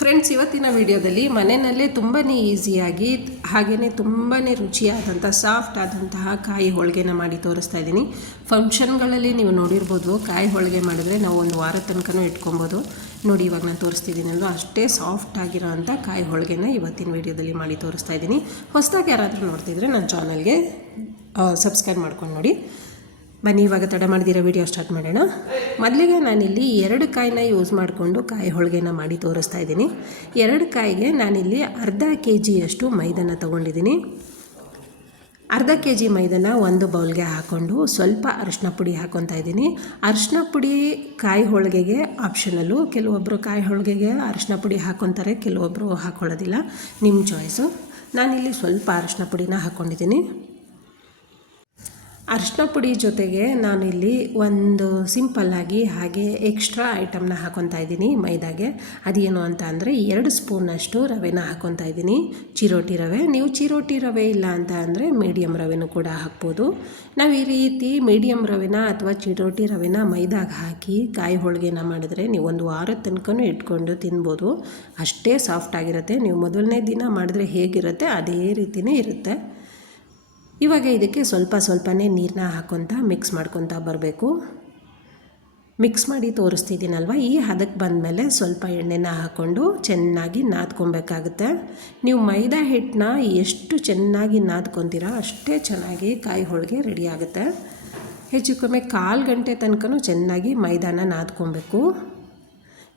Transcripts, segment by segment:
Friends, ಇವತ್ತಿನ ವಿಡಿಯೋದಲ್ಲಿ ಮನೆಯಲ್ಲೇ ತುಂಬಾ ಈಸಿಯಾಗಿ ಹಾಗೆಯೇ ತುಂಬಾ ರುಚಿಯಾದಂಥ ಸಾಫ್ಟ್ ಆದಂತಹ ಕಾಯಿ ಹೋಳಿಗೆನ ಮಾಡಿ ತೋರಿಸ್ತಾ ಇದ್ದೀನಿ. ಫಂಕ್ಷನ್ಗಳಲ್ಲಿ ನೀವು ನೋಡಿರ್ಬೋದು, ಕಾಯಿ ಹೋಳಿಗೆ ಮಾಡಿದ್ರೆ ನಾವು ಒಂದು ವಾರದ ತನಕನೂ ಇಟ್ಕೊಬೋದು. ನೋಡಿ, ಇವಾಗ ನಾನು ತೋರಿಸ್ತಿದ್ದೀನಲ್ವ, ಅಷ್ಟೇ ಸಾಫ್ಟ್ ಆಗಿರೋ ಅಂಥ ಕಾಯಿ ಹೋಳಿಗೆನ ಇವತ್ತಿನ ವಿಡಿಯೋದಲ್ಲಿ ಮಾಡಿ ತೋರಿಸ್ತಾ ಇದ್ದೀನಿ. ಹೊಸದಾಗಿ ಯಾರಾದರೂ ನೋಡ್ತಿದ್ರೆ ನನ್ನ ಚಾನಲ್ಗೆ ಸಬ್ಸ್ಕ್ರೈಬ್ ಮಾಡ್ಕೊಂಡು ನೋಡಿ. ಬನ್ನಿ, ಇವಾಗ ತಡ ಮಾಡಿದಿರೋ ವಿಡಿಯೋ ಸ್ಟಾರ್ಟ್ ಮಾಡೋಣ. ಮೊದಲಿಗೆ ನಾನಿಲ್ಲಿ 2 ಕಾಯಿನ ಯೂಸ್ ಮಾಡಿಕೊಂಡು ಕಾಯಿ ಹೋಳಿಗೆನ ಮಾಡಿ ತೋರಿಸ್ತಾ ಇದ್ದೀನಿ. 2 ಕಾಯಿಗೆ ನಾನಿಲ್ಲಿ ಅರ್ಧ kg ಮೈದಾನ ತೊಗೊಂಡಿದ್ದೀನಿ. ಅರ್ಧ kg ಮೈದಾನ ಒಂದು ಬೌಲ್ಗೆ ಹಾಕ್ಕೊಂಡು ಸ್ವಲ್ಪ ಅರಿಶಿನ ಪುಡಿ ಹಾಕ್ಕೊತಾ ಇದ್ದೀನಿ. ಅರಿಶಿನ ಪುಡಿ ಕಾಯಿ ಹೋಳಿಗೆಗೆ ಆಪ್ಷನಲ್ಲು. ಕೆಲವೊಬ್ಬರು ಕಾಯಿ ಹೋಳಿಗೆಗೆ ಅರಿಶಿನ ಪುಡಿ ಹಾಕ್ಕೊತಾರೆ, ಕೆಲವೊಬ್ಬರು ಹಾಕ್ಕೊಳ್ಳೋದಿಲ್ಲ, ನಿಮ್ಮ ಚಾಯ್ಸು. ನಾನಿಲ್ಲಿ ಸ್ವಲ್ಪ ಅರಿಶಿನ ಪುಡಿನ ಹಾಕ್ಕೊಂಡಿದ್ದೀನಿ. ಅರಿಶಿನ ಪುಡಿ ಜೊತೆಗೆ ನಾನಿಲ್ಲಿ ಒಂದು ಸಿಂಪಲ್ಲಾಗಿ ಹಾಗೆ ಎಕ್ಸ್ಟ್ರಾ ಐಟಮ್ನ ಹಾಕ್ಕೊತಾ ಇದ್ದೀನಿ ಮೈದಾಗೆ. ಅದೇನು ಅಂತ ಅಂದರೆ 2 ಸ್ಪೂನಷ್ಟು ರವೆನ ಹಾಕ್ಕೊತಾ ಇದ್ದೀನಿ, ಚಿರೋಟಿ ರವೆ. ನೀವು ಚಿರೋಟಿ ರವೆ ಇಲ್ಲ ಅಂತ ಅಂದರೆ ಮೀಡಿಯಮ್ ರವೆನೂ ಕೂಡ ಹಾಕ್ಬೋದು. ನಾವು ಈ ರೀತಿ ಮೀಡಿಯಮ್ ರವೆನ ಅಥವಾ ಚಿರೋಟಿ ರವೆನ ಮೈದಾಗೆ ಹಾಕಿ ಕಾಯಿ ಹೋಳಿಗೆನ ಮಾಡಿದ್ರೆ ನೀವು ಒಂದು ವಾರದ ತನಕನೂ ಇಟ್ಕೊಂಡು ತಿನ್ಬೋದು. ಅಷ್ಟೇ ಸಾಫ್ಟಾಗಿರುತ್ತೆ. ನೀವು ಮೊದಲನೇ ದಿನ ಮಾಡಿದ್ರೆ ಹೇಗಿರುತ್ತೆ ಅದೇ ರೀತಿಯೇ ಇರುತ್ತೆ. ಇವಾಗ ಇದಕ್ಕೆ ಸ್ವಲ್ಪನೇ ನೀರನ್ನ ಹಾಕ್ಕೊತ ಮಿಕ್ಸ್ ಮಾಡ್ಕೊತಾ ಬರಬೇಕು. ಮಿಕ್ಸ್ ಮಾಡಿ ತೋರಿಸ್ತಿದ್ದೀನಲ್ವ, ಈ ಹದಕ್ಕೆ ಬಂದಮೇಲೆ ಸ್ವಲ್ಪ ಎಣ್ಣೆನ ಹಾಕ್ಕೊಂಡು ಚೆನ್ನಾಗಿ ನಾದ್ಕೊಬೇಕಾಗುತ್ತೆ. ನೀವು ಮೈದಾ ಹಿಟ್ಟನ್ನ ಎಷ್ಟು ಚೆನ್ನಾಗಿ ನಾದ್ಕೊತೀರಾ ಅಷ್ಟೇ ಚೆನ್ನಾಗಿ ಕಾಯಿ ಹೋಳಿಗೆ ರೆಡಿ ಆಗುತ್ತೆ. ಹೆಚ್ಚು ಕಮ್ಮಿ 1/4 ಗಂಟೆ ತನಕನೂ ಚೆನ್ನಾಗಿ ಮೈದಾನ ನಾದ್ಕೊಬೇಕು.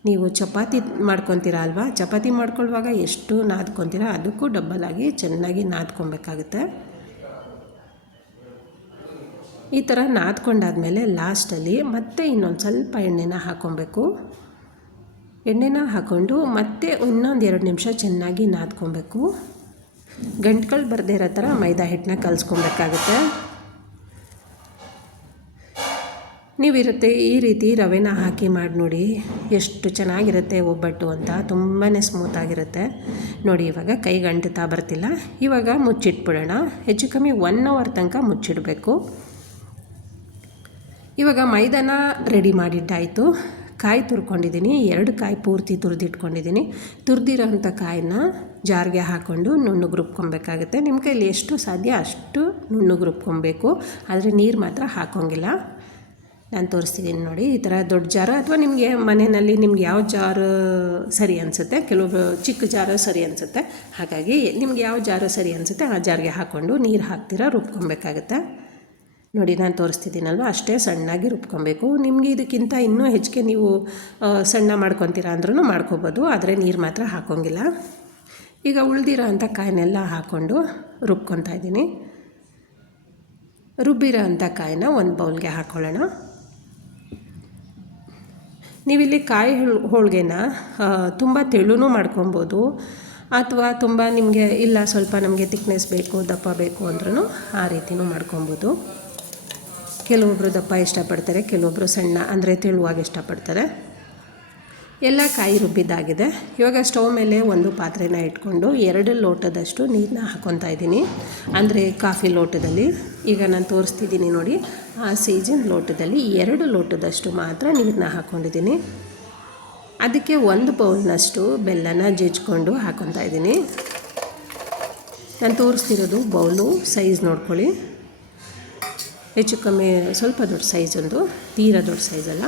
ನೀವು ಚಪಾತಿ ಮಾಡ್ಕೊತೀರಾ ಅಲ್ವಾ, ಚಪಾತಿ ಮಾಡ್ಕೊಳ್ಳುವಾಗ ಎಷ್ಟು ನಾದ್ಕೊತೀರಾ ಅದಕ್ಕೂ ಡಬ್ಬಲ್ ಆಗಿ ಚೆನ್ನಾಗಿ ನಾದ್ಕೊಬೇಕಾಗುತ್ತೆ. ಈ ಥರ ನಾದ್ಕೊಂಡಾದಮೇಲೆ ಲಾಸ್ಟಲ್ಲಿ ಮತ್ತೆ ಇನ್ನೊಂದು ಸ್ವಲ್ಪ ಎಣ್ಣೆನ ಹಾಕ್ಕೊಬೇಕು. ಎಣ್ಣೆನ ಹಾಕ್ಕೊಂಡು ಮತ್ತೆ ಇನ್ನೊಂದು 2 ನಿಮಿಷ ಚೆನ್ನಾಗಿ ನಾದ್ಕೊಬೇಕು. ಗಂಟುಗಳು ಬರದೇ ಇರೋ ಥರ ಮೈದಾ ಹಿಟ್ಟನ್ನ ಕಲಿಸ್ಕೊಬೇಕಾಗುತ್ತೆ. ನೀವಿರುತ್ತೆ ಈ ರೀತಿ ರವೆನ ಹಾಕಿ ಮಾಡಿ ನೋಡಿ, ಎಷ್ಟು ಚೆನ್ನಾಗಿರುತ್ತೆ ಒಬ್ಬಟ್ಟು ಅಂತ. ತುಂಬಾ ಸ್ಮೂತಾಗಿರುತ್ತೆ ನೋಡಿ. ಇವಾಗ ಕೈಗೆ ಅಂಟುತ್ತಾ ಬರ್ತಿಲ್ಲ. ಇವಾಗ ಮುಚ್ಚಿಟ್ಬಿಡೋಣ. ಹೆಚ್ಚು ಕಮ್ಮಿ 1 ಅವರ್ ತನಕ ಮುಚ್ಚಿಡಬೇಕು. ಇವಾಗ ಮೈದಾನ ರೆಡಿ ಮಾಡಿಟ್ಟಾಯಿತು. ಕಾಯಿ ತುರ್ಕೊಂಡಿದ್ದೀನಿ, 2 ಕಾಯಿ ಪೂರ್ತಿ ತುರಿದಿಟ್ಕೊಂಡಿದ್ದೀನಿ. ತುರಿದಿರೋಂಥ ಕಾಯಿನ ಜಾರ್ಗೆ ಹಾಕ್ಕೊಂಡು ನುಣ್ಣಗೆ ರುಬ್ಕೊಬೇಕಾಗುತ್ತೆ. ನಿಮ್ಮ ಕೈಲಿ ಎಷ್ಟು ಸಾಧ್ಯ ಅಷ್ಟು ನುಣ್ಣಗೆ ರುಬ್ಕೊಬೇಕು, ಆದರೆ ನೀರು ಮಾತ್ರ ಹಾಕೋಂಗಿಲ್ಲ. ನಾನು ತೋರಿಸ್ತಿದ್ದೀನಿ ನೋಡಿ. ಈ ಥರ ದೊಡ್ಡ ಜಾರು ಅಥವಾ ನಿಮಗೆ ಮನೆಯಲ್ಲಿ ನಿಮ್ಗೆ ಯಾವ ಜಾರು ಸರಿ ಅನಿಸುತ್ತೆ, ಕೆಲವೊಬ್ಬರು ಚಿಕ್ಕ ಜಾರು ಸರಿ ಅನಿಸುತ್ತೆ. ಹಾಗಾಗಿ ನಿಮ್ಗೆ ಯಾವ ಜಾರು ಸರಿ ಅನಿಸುತ್ತೆ ಆ ಜಾರ್ಗೆ ಹಾಕ್ಕೊಂಡು ನೀರು ಹಾಕ್ತೀರಾ ರುಬ್ಕೊಬೇಕಾಗುತ್ತೆ. ನೋಡಿ, ನಾನು ತೋರಿಸ್ತಿದ್ದೀನಲ್ವ, ಅಷ್ಟೇ ಸಣ್ಣಾಗಿ ರುಬ್ಕೊಬೇಕು. ನಿಮಗೆ ಇದಕ್ಕಿಂತ ಇನ್ನೂ ಹೆಚ್ಚಿಗೆ ನೀವು ಸಣ್ಣ ಮಾಡ್ಕೊತೀರಾ ಅಂದ್ರೂ ಮಾಡ್ಕೊಬೋದು, ಆದರೆ ನೀರು ಮಾತ್ರ ಹಾಕೋಂಗಿಲ್ಲ. ಈಗ ಉಳಿದಿರೋ ಅಂಥ ಕಾಯಿನೆಲ್ಲ ಹಾಕ್ಕೊಂಡು ರುಬ್ಕೊತಾ ಇದ್ದೀನಿ. ರುಬ್ಬಿರೋ ಅಂಥ ಕಾಯಿನ ಒಂದು ಬೌಲ್ಗೆ ಹಾಕ್ಕೊಳ್ಳೋಣ. ನೀವಿಲ್ಲಿ ಕಾಯಿ ಹೋಳಿಗೆನ ತುಂಬ ತೆಳುನೂ ಮಾಡ್ಕೊಬೋದು, ಅಥವಾ ತುಂಬ ನಿಮಗೆ ಇಲ್ಲ ಸ್ವಲ್ಪ ನಮಗೆ ತಿಕ್ನೆಸ್ ಬೇಕು, ದಪ್ಪ ಬೇಕು ಅಂದ್ರೂ ಆ ರೀತಿಯೂ ಮಾಡ್ಕೊಬೋದು. ಕೆಲವೊಬ್ಬರು ದಪ್ಪ ಇಷ್ಟಪಡ್ತಾರೆ, ಕೆಲವೊಬ್ಬರು ಸಣ್ಣ ಅಂದರೆ ತೆಳುವಾಗಿ ಇಷ್ಟಪಡ್ತಾರೆ. ಎಲ್ಲ ಕಾಯಿ ರುಬ್ಬಿದ್ದಾಗಿದೆ. ಇವಾಗ ಸ್ಟವ್ ಮೇಲೆ ಒಂದು ಪಾತ್ರೆನ ಇಟ್ಕೊಂಡು 2 ಲೋಟದಷ್ಟು ನೀರನ್ನ ಹಾಕ್ಕೊತಾ ಇದ್ದೀನಿ. ಅಂದರೆ ಕಾಫಿ ಲೋಟದಲ್ಲಿ. ಈಗ ನಾನು ತೋರಿಸ್ತಿದ್ದೀನಿ ನೋಡಿ, ಆ ಸೈಜಿನ ಲೋಟದಲ್ಲಿ 2 ಲೋಟದಷ್ಟು ಮಾತ್ರ ನೀರನ್ನ ಹಾಕ್ಕೊಂಡಿದ್ದೀನಿ. ಅದಕ್ಕೆ 1 ಬೌಲ್ನಷ್ಟು ಬೆಲ್ಲನ ಜಜ್ಜಿಕೊಂಡು ಹಾಕ್ಕೊತಾ ಇದ್ದೀನಿ. ನಾನು ತೋರಿಸ್ತಿರೋದು ಬೌಲು ಸೈಜ್ ನೋಡ್ಕೊಳ್ಳಿ. ಹೆಚ್ಚು ಕಮ್ಮಿ ಸ್ವಲ್ಪ ದೊಡ್ಡ ಸೈಜೊಂದು, ತೀರಾ ದೊಡ್ಡ ಸೈಜಲ್ಲ.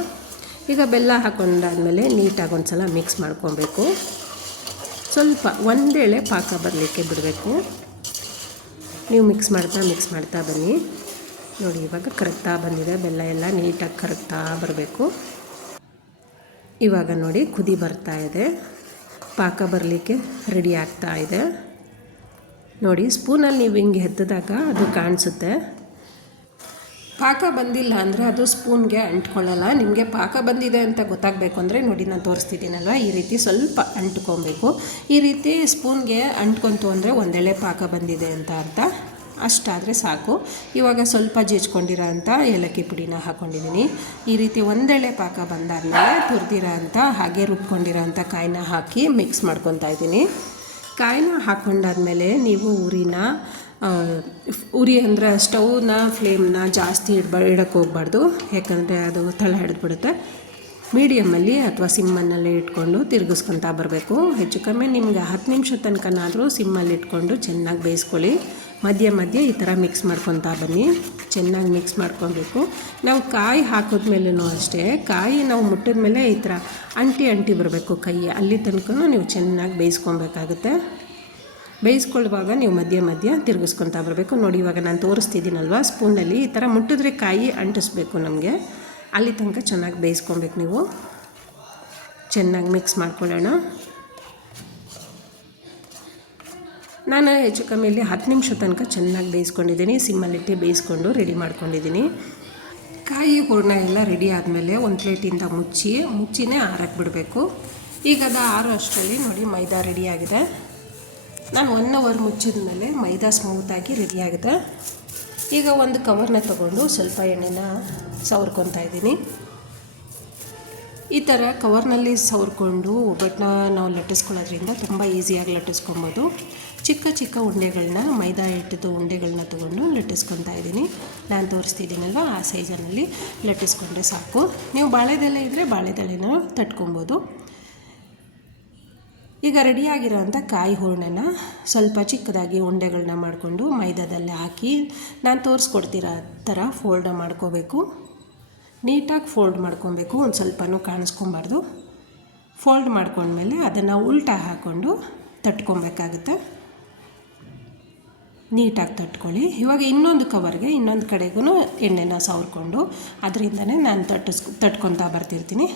ಈಗ ಬೆಲ್ಲ ಹಾಕ್ಕೊಂಡಾದ್ಮೇಲೆ ನೀಟಾಗಿ ಒಂದು ಸಲ ಮಿಕ್ಸ್ ಮಾಡ್ಕೊಬೇಕು. ಸ್ವಲ್ಪ ಒಂದೇಳೆ ಪಾಕ ಬರಲಿಕ್ಕೆ ಬಿಡಬೇಕು. ನೀವು ಮಿಕ್ಸ್ ಮಾಡ್ತಾ ಬನ್ನಿ. ನೋಡಿ, ಇವಾಗ ಕರಗ್ತಾ ಬಂದಿದೆ. ಬೆಲ್ಲ ಎಲ್ಲ ನೀಟಾಗಿ ಕರಗ್ತಾ ಬರಬೇಕು. ಇವಾಗ ನೋಡಿ ಕುದಿ ಬರ್ತಾ ಇದೆ, ಪಾಕ ಬರಲಿಕ್ಕೆ ರೆಡಿ ಆಗ್ತಾ ಇದೆ. ನೋಡಿ, ಸ್ಪೂನಲ್ಲಿ ನೀವು ಹಿಂಗೆ ಎತ್ತಿದಾಗ ಅದು ಕಾಣಿಸುತ್ತೆ. ಪಾಕ ಬಂದಿಲ್ಲ ಅಂದರೆ ಅದು ಸ್ಪೂನ್ಗೆ ಅಂಟ್ಕೊಳ್ಳಲ್ಲ. ನಿಮಗೆ ಪಾಕ ಬಂದಿದೆ ಅಂತ ಗೊತ್ತಾಗಬೇಕು ಅಂದರೆ ನೋಡಿ, ನಾನು ತೋರಿಸ್ತಿದ್ದೀನಲ್ವ, ಈ ರೀತಿ ಸ್ವಲ್ಪ ಅಂಟ್ಕೊಬೇಕು. ಈ ರೀತಿ ಸ್ಪೂನ್ಗೆ ಅಂಟ್ಕೊತು ಅಂದರೆ ಒಂದೆಳೆ ಪಾಕ ಬಂದಿದೆ ಅಂತ ಅರ್ಥ. ಅಷ್ಟಾದರೆ ಸಾಕು. ಇವಾಗ ಸ್ವಲ್ಪ ಜಜ್ಕೊಂಡಿರೋ ಅಂಥ ಏಲಕ್ಕಿ ಪುಡಿನ ಹಾಕ್ಕೊಂಡಿದ್ದೀನಿ. ಈ ರೀತಿ ಒಂದೆಳೆ ಪಾಕ ಬಂದಾದಮೇಲೆ ತುರಿದಿರೋ ಅಂಥ ಹಾಗೆ ರುಬ್ಕೊಂಡಿರೋ ಅಂಥ ಕಾಯಿನ ಹಾಕಿ ಮಿಕ್ಸ್ ಮಾಡ್ಕೊತಾ ಇದ್ದೀನಿ. ಕಾಯಿನ ಹಾಕ್ಕೊಂಡಾದ್ಮೇಲೆ ನೀವು ಉರಿ ಅಂದರೆ ಸ್ಟವ್ನ ಫ್ಲೇಮ್ನ ಜಾಸ್ತಿ ಇಡಕ್ಕೆ ಹೋಗ್ಬಾರ್ದು, ಯಾಕಂದರೆ ಅದು ತಳ ಹಿಡಿದ್ಬಿಡುತ್ತೆ. ಮೀಡಿಯಮ್ಮಲ್ಲಿ ಅಥವಾ ಸಿಮ್ಮನ್ನಲ್ಲಿ ಇಟ್ಕೊಂಡು ತಿರುಗಿಸ್ಕೊತಾ ಬರಬೇಕು. ಹೆಚ್ಚು ಕಮ್ಮಿ ನಿಮಗೆ 10 ನಿಮಿಷ ತನಕನಾದರೂ ಸಿಮ್ಮಲ್ಲಿ ಇಟ್ಕೊಂಡು ಚೆನ್ನಾಗಿ ಬೇಯಿಸ್ಕೊಳ್ಳಿ. ಮಧ್ಯೆ ಮಧ್ಯೆ ಈ ಥರ ಮಿಕ್ಸ್ ಮಾಡ್ಕೊತಾ ಬನ್ನಿ. ಚೆನ್ನಾಗಿ ಮಿಕ್ಸ್ ಮಾಡ್ಕೊಬೇಕು. ನಾವು ಕಾಯಿ ಹಾಕಿದ್ಮೇಲೂ ಅಷ್ಟೇ, ಕಾಯಿ ನಾವು ಮುಟ್ಟಿದ ಮೇಲೆ ಈ ಥರ ಅಂಟಿ ಬರಬೇಕು ಕೈ, ಅಲ್ಲಿ ತನಕ ನೀವು ಚೆನ್ನಾಗಿ ಬೇಯಿಸ್ಕೊಬೇಕಾಗುತ್ತೆ. ಬೇಯಿಸ್ಕೊಳ್ಳುವಾಗ ನೀವು ಮಧ್ಯೆ ತಿರುಗಿಸ್ಕೊತಾ ಬರಬೇಕು. ನೋಡಿ, ಇವಾಗ ನಾನು ತೋರಿಸ್ತಿದ್ದೀನಲ್ವ, ಸ್ಪೂನಲ್ಲಿ ಈ ಥರ ಮುಟ್ಟಿದ್ರೆ ಕಾಯಿ ಅಂಟಿಸ್ಬೇಕು ನಮಗೆ. ಅಲ್ಲಿ ತನಕ ಚೆನ್ನಾಗಿ ಬೇಯಿಸ್ಕೊಬೇಕು. ನೀವು ಚೆನ್ನಾಗಿ ಮಿಕ್ಸ್ ಮಾಡ್ಕೊಳ್ಳೋಣ. ನಾನು ಹೆಚ್ಚು ಕಮ್ಮಿ ಇಲ್ಲಿ 10 ನಿಮಿಷ ತನಕ ಚೆನ್ನಾಗಿ ಬೇಯಿಸ್ಕೊಂಡಿದ್ದೀನಿ. ಸಿಮ್ಮಲ್ಲಿಟ್ಟು ಬೇಯಿಸ್ಕೊಂಡು ರೆಡಿ ಮಾಡ್ಕೊಂಡಿದ್ದೀನಿ. ಕಾಯಿ ಹೂರಣ ಎಲ್ಲ ರೆಡಿ ಆದಮೇಲೆ ಒಂದು ಪ್ಲೇಟಿಂದ ಮುಚ್ಚಿನೇ ಆರಕ್ಕೆ ಬಿಡಬೇಕು. ಈಗ ಅದು ಆರೋ ಅಷ್ಟರಲ್ಲಿ ನೋಡಿ ಮೈದಾ ರೆಡಿಯಾಗಿದೆ. ನಾನು 1 ಅವರ್ ಮುಚ್ಚಿದ ಮೇಲೆ ಮೈದಾ ಸ್ಮೂತಾಗಿ ರೆಡಿಯಾಗಿದೆ. ಈಗ ಒಂದು ಕವರ್ನ ತೊಗೊಂಡು ಸ್ವಲ್ಪ ಎಣ್ಣೆನ ಸವರ್ಕೊತಾ ಇದ್ದೀನಿ. ಈ ಥರ ಕವರ್ನಲ್ಲಿ ಸವರ್ಕೊಂಡು ಒಬ್ಬಟ್ಟನ್ನ ನಾವು ಲಟ್ಟಿಸ್ಕೊಳ್ಳೋದ್ರಿಂದ ತುಂಬ ಈಸಿಯಾಗಿ ಲಟ್ಟಿಸ್ಕೊಬೋದು. ಚಿಕ್ಕ ಉಂಡೆಗಳನ್ನ, ಮೈದಾ ಹಿಟ್ಟಿದ್ದು ಉಂಡೆಗಳನ್ನ ತೊಗೊಂಡು ಲಟ್ಟಿಸ್ಕೊತಾ ಇದ್ದೀನಿ. ನಾನು ತೋರಿಸ್ತಿದ್ದೀನಲ್ವ ಆ ಸೈಜಲ್ಲಿ ಲಟ್ಟಿಸ್ಕೊಂಡ್ರೆ ಸಾಕು. ನೀವು ಬಾಳೆದೆಲೆ ಇದ್ದರೆ ಬಾಳೆದೆಲೆನ ತಟ್ಕೊಬೋದು. ಈಗ ರೆಡಿಯಾಗಿರೋಂಥ ಕಾಯಿ ಹೂರಣನ ಸ್ವಲ್ಪ ಚಿಕ್ಕದಾಗಿ ಉಂಡೆಗಳನ್ನ ಮಾಡಿಕೊಂಡು ಮೈದಾದಲ್ಲೇ ಹಾಕಿ ನಾನು ತೋರಿಸ್ಕೊಡ್ತಿರೋ ಥರ ಫೋಲ್ಡ್ ಮಾಡ್ಕೋಬೇಕು. ನೀಟಾಗಿ ಫೋಲ್ಡ್ ಮಾಡ್ಕೊಬೇಕು, ಒಂದು ಸ್ವಲ್ಪನೂ ಕಾಣಿಸ್ಕೊಬಾರ್ದು. ಫೋಲ್ಡ್ ಮಾಡ್ಕೊಂಡ್ಮೇಲೆ ಅದನ್ನು ಉಲ್ಟಾ ಹಾಕ್ಕೊಂಡು ತಟ್ಕೊಬೇಕಾಗುತ್ತೆ. ನೀಟಾಗಿ ತಟ್ಕೊಳ್ಳಿ. ಇವಾಗ ಇನ್ನೊಂದು ಕವರ್ಗೆ ಇನ್ನೊಂದು ಕಡೆಗೂ ಎಣ್ಣೆನ ಸವರ್ಕೊಂಡು ಅದರಿಂದನೇ ನಾನು ತಟ್ಕೊತಾ ಬರ್ತಿರ್ತೀನಿ.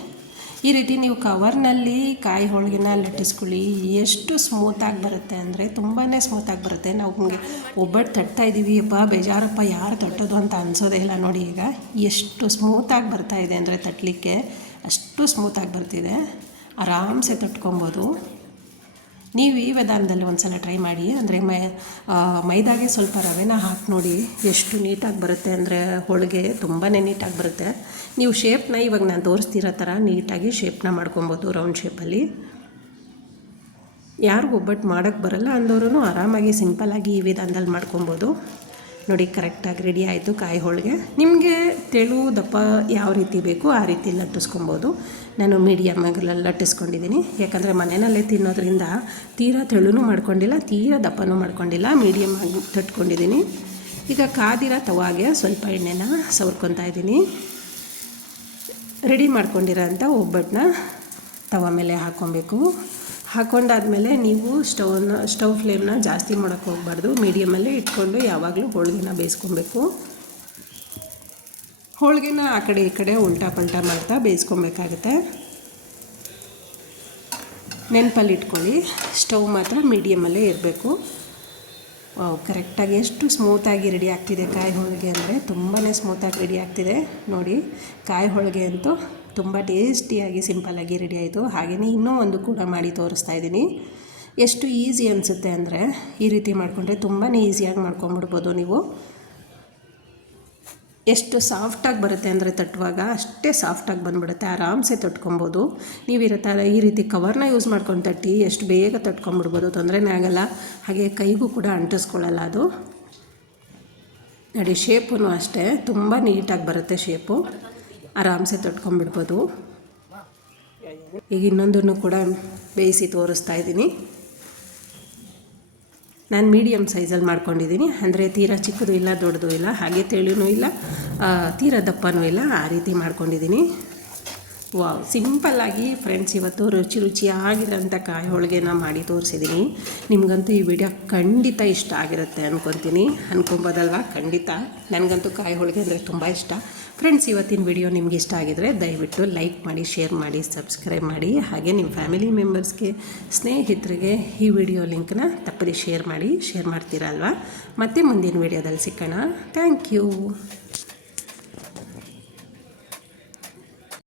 ಈ ರೀತಿ ನೀವು ಕವರ್ನಲ್ಲಿ ಕಾಯಿ ಹೋಳಿಗೆನ ಲಟ್ಟಿಸ್ಕೊಳ್ಳಿ. ಎಷ್ಟು ಸ್ಮೂತಾಗಿ ಬರುತ್ತೆ ಅಂದರೆ ತುಂಬಾ ಸ್ಮೂತಾಗಿ ಬರುತ್ತೆ. ನಾವು ಹಂಗೆ ಒಬ್ಬಟ್ಟು ತಟ್ತಾಯಿದ್ದೀವಿ, ಬೇಜಾರಪ್ಪ ಯಾರು ತಟ್ಟೋದು ಅಂತ ಅನಿಸೋದೇ ಇಲ್ಲ. ನೋಡಿ ಈಗ ಎಷ್ಟು ಸ್ಮೂತಾಗಿ ಬರ್ತಾಯಿದೆ ಅಂದರೆ ತಟ್ಟಲಿಕ್ಕೆ ಅಷ್ಟು ಸ್ಮೂತಾಗಿ ಬರ್ತಿದೆ. ಆರಾಮ್ಸೆ ತಟ್ಕೊಬೋದು. ನೀವು ಈ ವಿಧಾನದಲ್ಲಿ ಒಂದು ಸಲ ಟ್ರೈ ಮಾಡಿ. ಅಂದರೆ ಮೈದಾಗೆ ಸ್ವಲ್ಪ ರವೆನ ಹಾಕಿ ನೋಡಿ, ಎಷ್ಟು ನೀಟಾಗಿ ಬರುತ್ತೆ ಅಂದರೆ ಹೋಳಿಗೆ ತುಂಬಾ ನೀಟಾಗಿ ಬರುತ್ತೆ. ನೀವು ಶೇಪ್ನ ಇವಾಗ ನಾನು ತೋರಿಸ್ತಿರೋ ಥರ ನೀಟಾಗಿ ಶೇಪ್ನ ಮಾಡ್ಕೊಬೋದು. ರೌಂಡ್ ಶೇಪಲ್ಲಿ ಯಾರಿಗೂ ಒಬ್ಬಟ್ಟು ಮಾಡೋಕ್ಕೆ ಬರಲ್ಲ ಅಂದವರು ಆರಾಮಾಗಿ ಸಿಂಪಲ್ಲಾಗಿ ಈ ವಿಧಾನದಲ್ಲಿ ಮಾಡ್ಕೊಬೋದು. ನೋಡಿ ಕರೆಕ್ಟಾಗಿ ರೆಡಿ ಆಯಿತು ಕಾಯಿ ಹೋಳಿಗೆ. ನಿಮಗೆ ತೆಳು ದಪ್ಪ ಯಾವ ರೀತಿ ಬೇಕು ಆ ರೀತಿ ಲಟ್ಟಿಸ್ಕೊಬೋದು. ನಾನು ಮೀಡಿಯಮ್ಮಾಗಿ ಲಟ್ಟಿಸ್ಕೊಂಡಿದ್ದೀನಿ. ಯಾಕಂದರೆ ಮನೆಯಲ್ಲೇ ತಿನ್ನೋದ್ರಿಂದ ತೀರಾ ತೆಳುನೂ ಮಾಡ್ಕೊಂಡಿಲ್ಲ, ತೀರಾ ದಪ್ಪನೂ ಮಾಡ್ಕೊಂಡಿಲ್ಲ, ಮೀಡಿಯಮ್ಮಾಗಿ ತಟ್ಕೊಂಡಿದ್ದೀನಿ. ಈಗ ಕಾದಿರೋ ತವಾಗೆ ಸ್ವಲ್ಪ ಎಣ್ಣೆನ ಸವರ್ಕೊತಾ ಇದ್ದೀನಿ. ರೆಡಿ ಮಾಡ್ಕೊಂಡಿರೋಂಥ ಒಬ್ಬಟ್ಟನ್ನ ತವ ಮೇಲೆ ಹಾಕ್ಕೊಬೇಕು. ಹಾಕ್ಕೊಂಡಾದ್ಮೇಲೆ ನೀವು ಸ್ಟವ್ ಫ್ಲೇಮ್ನ ಜಾಸ್ತಿ ಮಾಡೋಕ್ಕೆ ಹೋಗಬಾರ್ದು. ಮೀಡಿಯಮಲ್ಲೇ ಇಟ್ಕೊಂಡು ಯಾವಾಗಲೂ ಹೋಳಿಗೆನ ಬೇಯಿಸ್ಕೊಬೇಕು. ಹೋಳಿಗೆನ ಆ ಕಡೆ ಈ ಕಡೆ ಉಲ್ಟಾ ಪಲ್ಟಾ ಮಾಡ್ತಾ ಬೇಯಿಸ್ಕೊಬೇಕಾಗುತ್ತೆ. ನೆನಪಲ್ಲಿ ಇಟ್ಕೊಳ್ಳಿ, ಸ್ಟವ್ ಮಾತ್ರ ಮೀಡಿಯಮಲ್ಲೇ ಇರಬೇಕು. ಕರೆಕ್ಟಾಗಿ ಎಷ್ಟು ಸ್ಮೂತಾಗಿ ರೆಡಿ ಆಗ್ತಿದೆ ಕಾಯಿ ಹೋಳಿಗೆ ಅಂದರೆ ತುಂಬಾ ಸ್ಮೂತಾಗಿ ರೆಡಿ ಆಗ್ತಿದೆ. ನೋಡಿ ಕಾಯಿ ಹೋಳಿಗೆ ಅಂತೂ ತುಂಬ ಟೇಸ್ಟಿಯಾಗಿ ಸಿಂಪಲ್ಲಾಗಿ ರೆಡಿ ಆಯಿತು. ಹಾಗೆಯೇ ಇನ್ನೂ ಒಂದು ಕೂಡ ಮಾಡಿ ತೋರಿಸ್ತಾ ಇದ್ದೀನಿ. ಎಷ್ಟು ಈಸಿ ಅನಿಸುತ್ತೆ ಅಂದರೆ ಈ ರೀತಿ ಮಾಡಿಕೊಂಡ್ರೆ ತುಂಬಾ ಈಸಿಯಾಗಿ ಮಾಡ್ಕೊಂಬಿಡ್ಬೋದು ನೀವು. ಎಷ್ಟು ಸಾಫ್ಟಾಗಿ ಬರುತ್ತೆ ಅಂದರೆ ತಟ್ಟುವಾಗ ಅಷ್ಟೇ ಸಾಫ್ಟಾಗಿ ಬಂದುಬಿಡುತ್ತೆ. ಆರಾಮ್ಸೆ ತಟ್ಕೊಬೋದು. ನೀವು ಈ ರೀತಿ ಕವರ್ನ ಯೂಸ್ ಮಾಡ್ಕೊಂಡು ತಟ್ಟಿ ಎಷ್ಟು ಬೇಗ ತಟ್ಕೊಂಬಿಡ್ಬೋದು, ತೊಂದರೆನೇ ಆಗಲ್ಲ. ಹಾಗೆ ಕೈಗೂ ಕೂಡ ಅಂಟಿಸ್ಕೊಳ್ಳಲ್ಲ ಅದು. ನೋಡಿ ಶೇಪೂ ಅಷ್ಟೇ ತುಂಬ ನೀಟಾಗಿ ಬರುತ್ತೆ ಶೇಪು. ಆರಾಮ್ಸೆ ತಟ್ಕೊಂಬಿಡ್ಬೋದು. ಈಗ ಇನ್ನೊಂದನ್ನು ಕೂಡ ಬೇಯಿಸಿ ತೋರಿಸ್ತಾ ಇದ್ದೀನಿ. ನಾನು ಮೀಡಿಯಮ್ ಸೈಜಲ್ಲಿ ಮಾಡ್ಕೊಂಡಿದ್ದೀನಿ. ಅಂದರೆ ತೀರಾ ಚಿಕ್ಕದು ಇಲ್ಲ, ದೊಡ್ಡದು ಇಲ್ಲ, ಹಾಗೆ ತೆಳುನೂ ಇಲ್ಲ, ತೀರಾ ದಪ್ಪನೂ ಇಲ್ಲ, ಆ ರೀತಿ ಮಾಡ್ಕೊಂಡಿದ್ದೀನಿ. ವಾವ್, ಸಿಂಪಲ್ಲಾಗಿ ಫ್ರೆಂಡ್ಸ್ ಇವತ್ತು ರುಚಿಯಾಗಿರೋಂಥ ಕಾಯಿ ಹೋಳಿಗೆನ ಮಾಡಿ ತೋರಿಸಿದ್ದೀನಿ. ನಿಮಗಂತೂ ಈ ವಿಡಿಯೋ ಖಂಡಿತ ಇಷ್ಟ ಆಗಿರುತ್ತೆ ಅನ್ಕೊಬೋದಲ್ವಾ? ಖಂಡಿತ ನನಗಂತೂ ಕಾಯಿ ಹೋಳಿಗೆ ಅಂದರೆ ತುಂಬ ಇಷ್ಟ. ಫ್ರೆಂಡ್ಸ್, ಇವತ್ತಿನ ವಿಡಿಯೋ ನಿಮ್ಗೆ ಇಷ್ಟ ಆಗಿದರೆ ದಯವಿಟ್ಟು ಲೈಕ್ ಮಾಡಿ, ಶೇರ್ ಮಾಡಿ, ಸಬ್ಸ್ಕ್ರೈಬ್ ಮಾಡಿ. ಹಾಗೆ ನಿಮ್ಮ ಫ್ಯಾಮಿಲಿ ಮೆಂಬರ್ಸ್ಗೆ, ಸ್ನೇಹಿತರಿಗೆ ಈ ವಿಡಿಯೋ ಲಿಂಕ್ನ ತಪ್ಪದೆ ಶೇರ್ ಮಾಡ್ತೀರಲ್ವ. ಮತ್ತೆ ಮುಂದಿನ ವಿಡಿಯೋದಲ್ಲಿ ಸಿಕ್ಕೋಣ. Thank you.